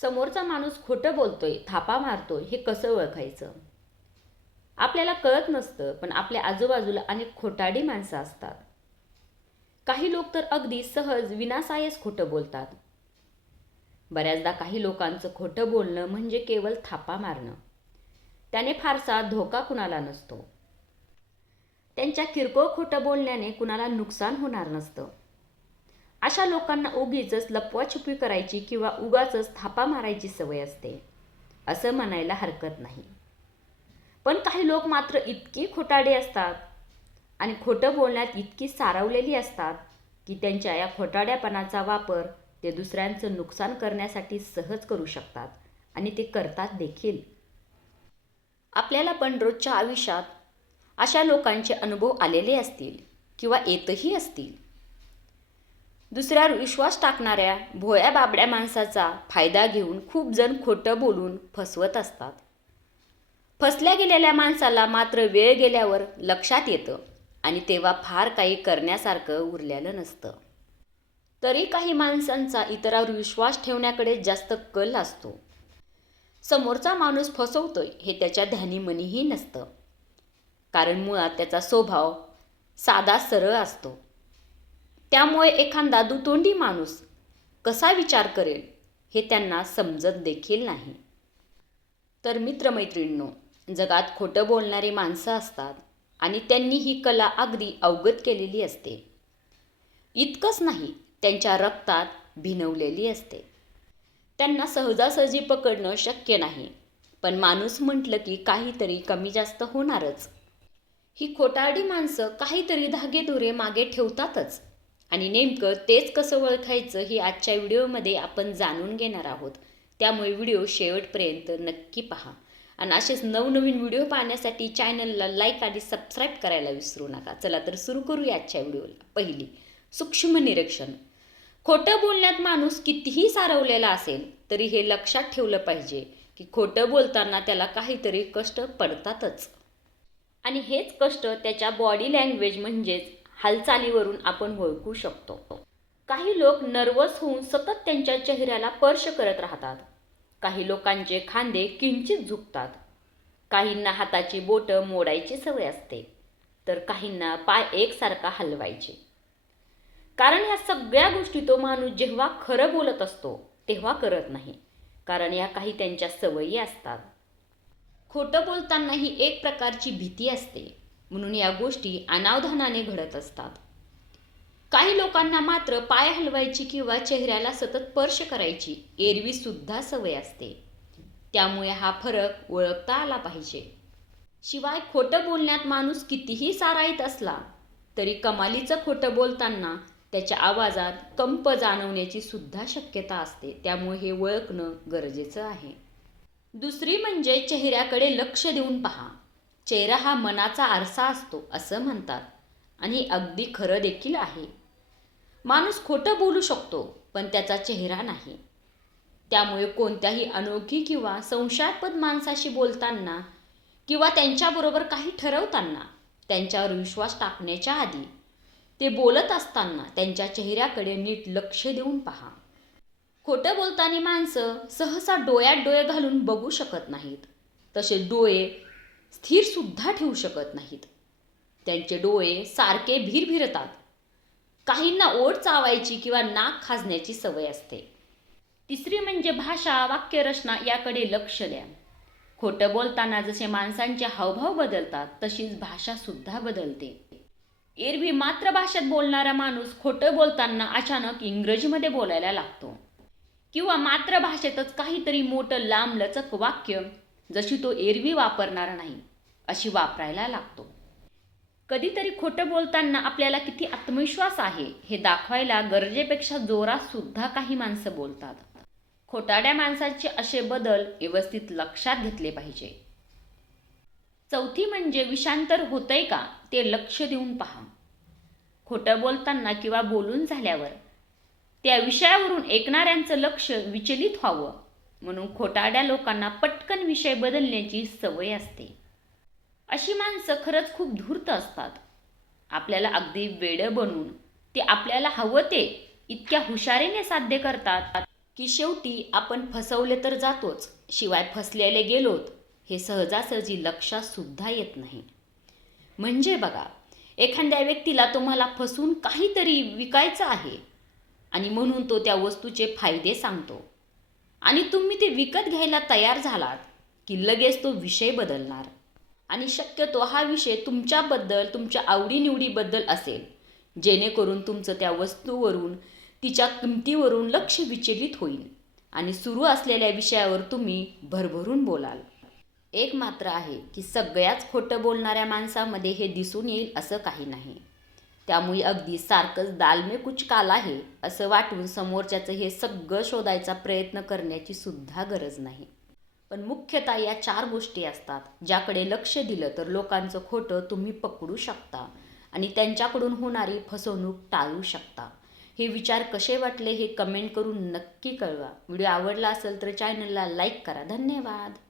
समोरचा माणूस खोटं बोलतोय थापा मारतोय हे कसं ओळखायचं? आपल्याला कळत नसतं पण आपल्या आजूबाजूला अनेक खोटाडी माणसं असतात. काही लोक तर अगदी सहज विनासायस खोटं बोलतात. बऱ्याचदा काही लोकांचं खोटं बोलणं म्हणजे केवळ थापा मारणं. त्याने फारसा धोका कुणाला नसतो. त्यांच्या किरकोळ खोटं बोलण्याने कुणाला नुकसान होणार नसतं. अशा लोकांना उगीच लपवाछुपी करायची किंवा उगाच थापा मारायची सवय असते. असं म्हणायला हरकत नाही. पण काही लोक मात्र इतकी खोटाडे असतात आणि खोटं बोलण्यात इतकी सारवलेली असतात की त्यांच्या या खोटाड्यापणाचा वापर ते दुसऱ्यांचं नुकसान करण्यासाठी सहज करू शकतात आणि ते करतात देखील. आपल्याला पण रोजच्या आयुष्यात अशा लोकांचे अनुभव आलेले असतील किंवा येतही असतील. दुसऱ्यावर विश्वास टाकणाऱ्या भोळ्या बाबड्या माणसाचा फायदा घेऊन खूप जण खोटं बोलून फसवत असतात. फसल्या गेलेल्या माणसाला मात्र वेळ गेल्यावर लक्षात येतं आणि तेव्हा फार काही करण्यासारखं उरलेलं नसतं. तरी काही माणसांचा इतरावर विश्वास ठेवण्याकडे जास्त कल असतो. समोरचा माणूस फसवतोय हे त्याच्या ध्यानीमनीही नसतं. कारण मुळात त्याचा स्वभाव साधा सरळ असतो. त्यामुळे एखादा दुतोंडी माणूस कसा विचार करेल हे त्यांना समजत देखील नाही. तर मित्रमैत्रिणींनो जगात खोटं बोलणारी माणसं असतात आणि त्यांनी ही कला अगदी अवगत केलेली असते. इतकंच नाही त्यांच्या रक्तात भिनवलेली असते. त्यांना सहजासहजी पकडणं शक्य नाही पण माणूस म्हटलं की काहीतरी कमी जास्त होणारच. ही खोटारडी माणसं काहीतरी धागेदोरे मागे ठेवतातच. आणि नेमकं तेच कसं ओळखायचं हे आजच्या व्हिडिओमध्ये आपण जाणून घेणार आहोत. त्यामुळे व्हिडिओ शेवटपर्यंत नक्की पहा. आणि असेच नवनवीन व्हिडिओ पाहण्यासाठी चॅनलला लाईक आणि सबस्क्राईब करायला विसरू नका. चला तर सुरू करूया आजच्या व्हिडिओला. पहिली सूक्ष्म निरीक्षण. खोटं बोलण्यात माणूस कितीही सारवलेला असेल तरी हे लक्षात ठेवलं पाहिजे की खोटं बोलताना त्याला काहीतरी कष्ट पडतातच. आणि हेच कष्ट त्याच्या बॉडी लँग्वेज म्हणजेच हालचालीवरून आपण ओळखू शकतो. काही लोक नर्वस होऊन सतत त्यांच्या चेहऱ्याला स्पर्श करत राहतात. काही लोकांचे खांदे किंचित झुकतात. काहींना हाताची बोटं मोडायची सवय असते. तर काहींना पाय एकसारखा हलवायचे. कारण ह्या सगळ्या गोष्टी तो माणूस जेव्हा खरं बोलत असतो तेव्हा करत नाही. कारण या काही त्यांच्या सवयी असतात. खोटं बोलताना ही एक प्रकारची भीती असते. म्हणून या गोष्टी अनावधानाने घडत असतात. काही लोकांना मात्र पाय हलवायची किंवा चेहऱ्याला सतत स्पर्श करायची एरवी सुद्धा सवय असते. त्यामुळे हा फरक ओळखता आला पाहिजे. शिवाय खोटं बोलण्यात माणूस कितीही साराईत असला तरी कमालीचं खोटं बोलताना त्याच्या आवाजात कंप जाणवण्याची सुद्धा शक्यता असते. त्यामुळे हे ओळखणं गरजेचं आहे. दुसरी म्हणजे चेहऱ्याकडे लक्ष देऊन पहा. चेहरा हा मनाचा आरसा असतो असं म्हणतात. आणि अगदी खरं देखील आहे. माणूस खोटं बोलू शकतो पण त्याचा चेहरा नाही. त्यामुळे कोणत्याही अनोखी किंवा संशयास्पद माणसाशी बोलताना किंवा त्यांच्याबरोबर काही ठरवताना त्यांच्यावर विश्वास टाकण्याच्या आधी ते बोलत असताना त्यांच्या चेहऱ्याकडे नीट लक्ष देऊन पहा. खोटं बोलताना माणसं सहसा डोळ्यात डोळे घालून बघू शकत नाहीत. तसे डोळे स्थिर सुद्धा ठेवू शकत नाहीत. त्यांचे डोळे सारखे भिरभिरतात. काहींना ओढ चावायची किंवा नाक खाजण्याची सवय असते. तिसरी म्हणजे भाषा वाक्यरचना याकडे लक्ष द्या. खोटं बोलताना जसे माणसांचे हावभाव बदलतात तशीच भाषासुद्धा बदलते. एरवी मातृभाषेत बोलणारा माणूस खोटं बोलताना अचानक इंग्रजीमध्ये बोलायला लागतो. किंवा मातृभाषेतच काहीतरी मोठं लांबलचक वाक्य जशी तो एरवी वापरणार नाही अशी वापरायला लागतो. कधीतरी खोटं बोलताना आपल्याला किती आत्मविश्वास आहे हे दाखवायला गरजेपेक्षा जोरात सुद्धा काही माणसं बोलतात. खोटाड्या माणसाचे असे बदल व्यवस्थित लक्षात घेतले पाहिजे. चौथी म्हणजे विषांतर होतंय का ते लक्ष देऊन पहा. खोटं बोलताना किंवा बोलून झाल्यावर त्या विषयावरून ऐकणाऱ्यांचं लक्ष विचलित व्हावं. म्हणून खोटाड्या लोकांना पटकन विषय बदलण्याची सवय असते. अशी माणसं खरंच खूप धूर्त असतात. आपल्याला अगदी वेडं बनवून ते आपल्याला हवं ते इतक्या हुशारीने साध्य करतात की शेवटी आपण फसवले तर जातोच शिवाय फसलेले गेलोत हे सहजासहजी लक्षात सुद्धा येत नाही. म्हणजे बघा एखाद्या व्यक्तीला तुम्हाला फसून काहीतरी विकायचं आहे आणि म्हणून तो त्या वस्तूचे फायदे सांगतो. आणि तुम्ही ते विकत घ्यायला तयार झालात की लगेच तो विषय बदलणार. आणि शक्यतो हा विषय तुमच्याबद्दल तुमच्या आवडीनिवडीबद्दल असेल जेणेकरून तुमचं त्या वस्तूवरून तिच्या किमतीवरून लक्ष विचलित होईल. आणि सुरू असलेल्या विषयावर तुम्ही भरभरून बोलाल. एक मात्र आहे की सगळ्याच खोटं बोलणाऱ्या माणसामध्ये हे दिसून येईल असं काही नाही. त्यामुळे अगदी सारखंच दाल में कुछ काला आहे असं वाटून समोरच्याचं हे सगळं शोधायचा प्रयत्न करण्याची सुद्धा गरज नाही. पण मुख्यतः या चार गोष्टी असतात ज्याकडे लक्ष दिलं तर लोकांचं खोटं तुम्ही पकडू शकता आणि त्यांच्याकडून होणारी फसवणूक टाळू शकता. हे विचार कसे वाटले हे कमेंट करून नक्की कळवा. व्हिडिओ आवडला असेल तर चॅनलला लाईक करा. धन्यवाद!